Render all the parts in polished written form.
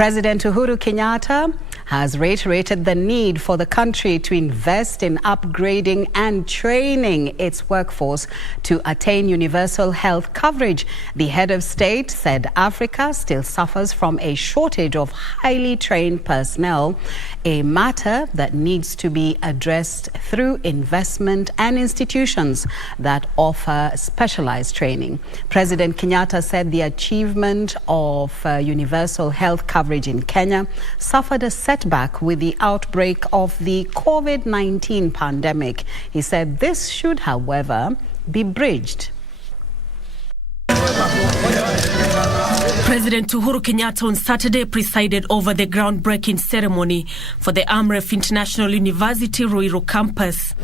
President Uhuru Kenyatta has reiterated the need for the country to invest in upgrading and training its workforce to attain universal health coverage. The head of state said Africa still suffers from a shortage of highly trained personnel, a matter that needs to be addressed through investment and institutions that offer specialized training. President Kenyatta said the achievement of universal health coverage in Kenya suffered a setback with the outbreak of the COVID-19 pandemic. He said this should, however, be bridged. President Uhuru Kenyatta on Saturday presided over the groundbreaking ceremony for the Amref International University Ruiru campus.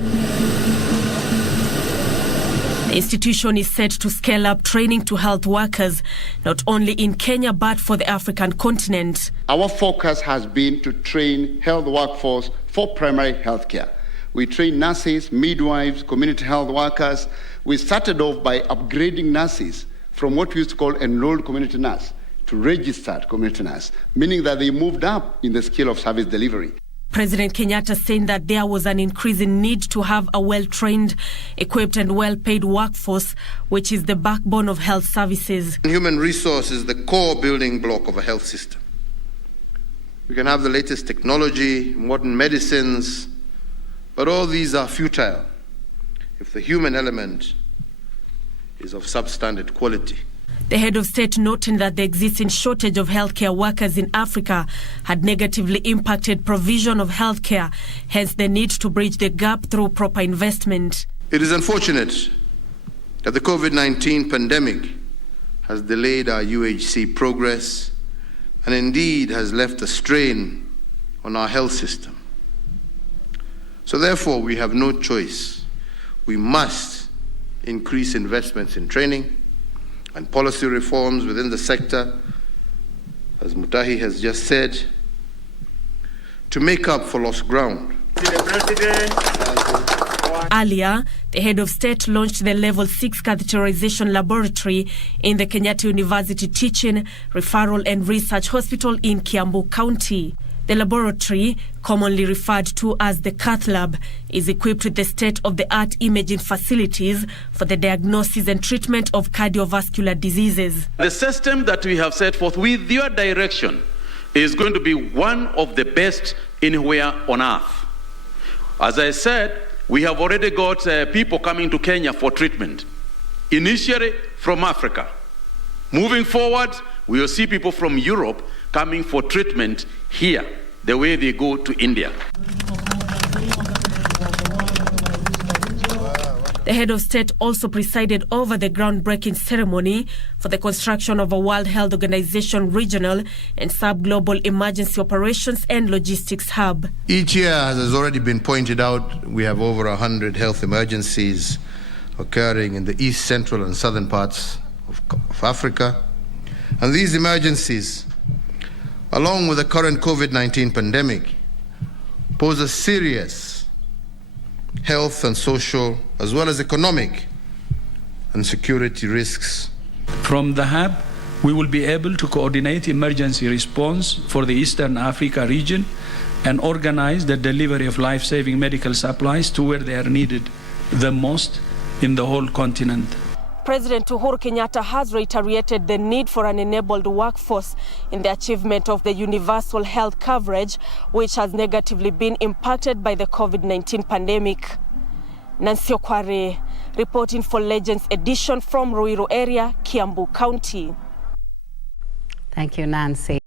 The institution is set to scale up training to health workers, not only in Kenya but for the African continent. Our focus has been to train health workforce for primary health care. We train nurses, midwives, community health workers. We started off by upgrading nurses from what we used to call enrolled community nurse to registered community nurse, meaning that they moved up in the scale of service delivery. President Kenyatta saying that there was an increasing need to have a well-trained, equipped and well-paid workforce, which is the backbone of health services. Human resource is the core building block of a health system. We can have the latest technology, modern medicines, but all these are futile if the human element is of substandard quality. The head of state noting that the existing shortage of healthcare workers in Africa had negatively impacted provision of healthcare, hence the need to bridge the gap through proper investment. It is unfortunate that the COVID-19 pandemic has delayed our UHC progress and indeed has left a strain on our health system. So therefore, we have no choice. We must increase investments in training and policy reforms within the sector, as Mutahi has just said, to make up for lost ground. Earlier, the head of state launched the Level 6 catheterization laboratory in the Kenyatta University Teaching, Referral and Research Hospital in Kiambu County. The laboratory, commonly referred to as the Cath Lab, is equipped with the state-of-the-art imaging facilities for the diagnosis and treatment of cardiovascular diseases. The system that we have set forth with your direction is going to be one of the best anywhere on earth. As I said, we have already got people coming to Kenya for treatment, initially from Africa. Moving forward, we will see people from Europe coming for treatment here, the way they go to India. The head of state also presided over the groundbreaking ceremony for the construction of a World Health Organization regional and sub-global emergency operations and logistics hub. Each year, as has already been pointed out, we have over 100 health emergencies occurring in the east, central and southern parts of Africa. And these emergencies, along with the current COVID-19 pandemic, pose a serious health and social, as well as economic and security risks. From the hub, we will be able to coordinate emergency response for the Eastern Africa region and organize the delivery of life-saving medical supplies to where they are needed the most in the whole continent. President Uhuru Kenyatta has reiterated the need for an enabled workforce in the achievement of the universal health coverage, which has negatively been impacted by the COVID-19 pandemic. Nancy Okware, reporting for Legends Edition from Ruiru area, Kiambu County. Thank you, Nancy.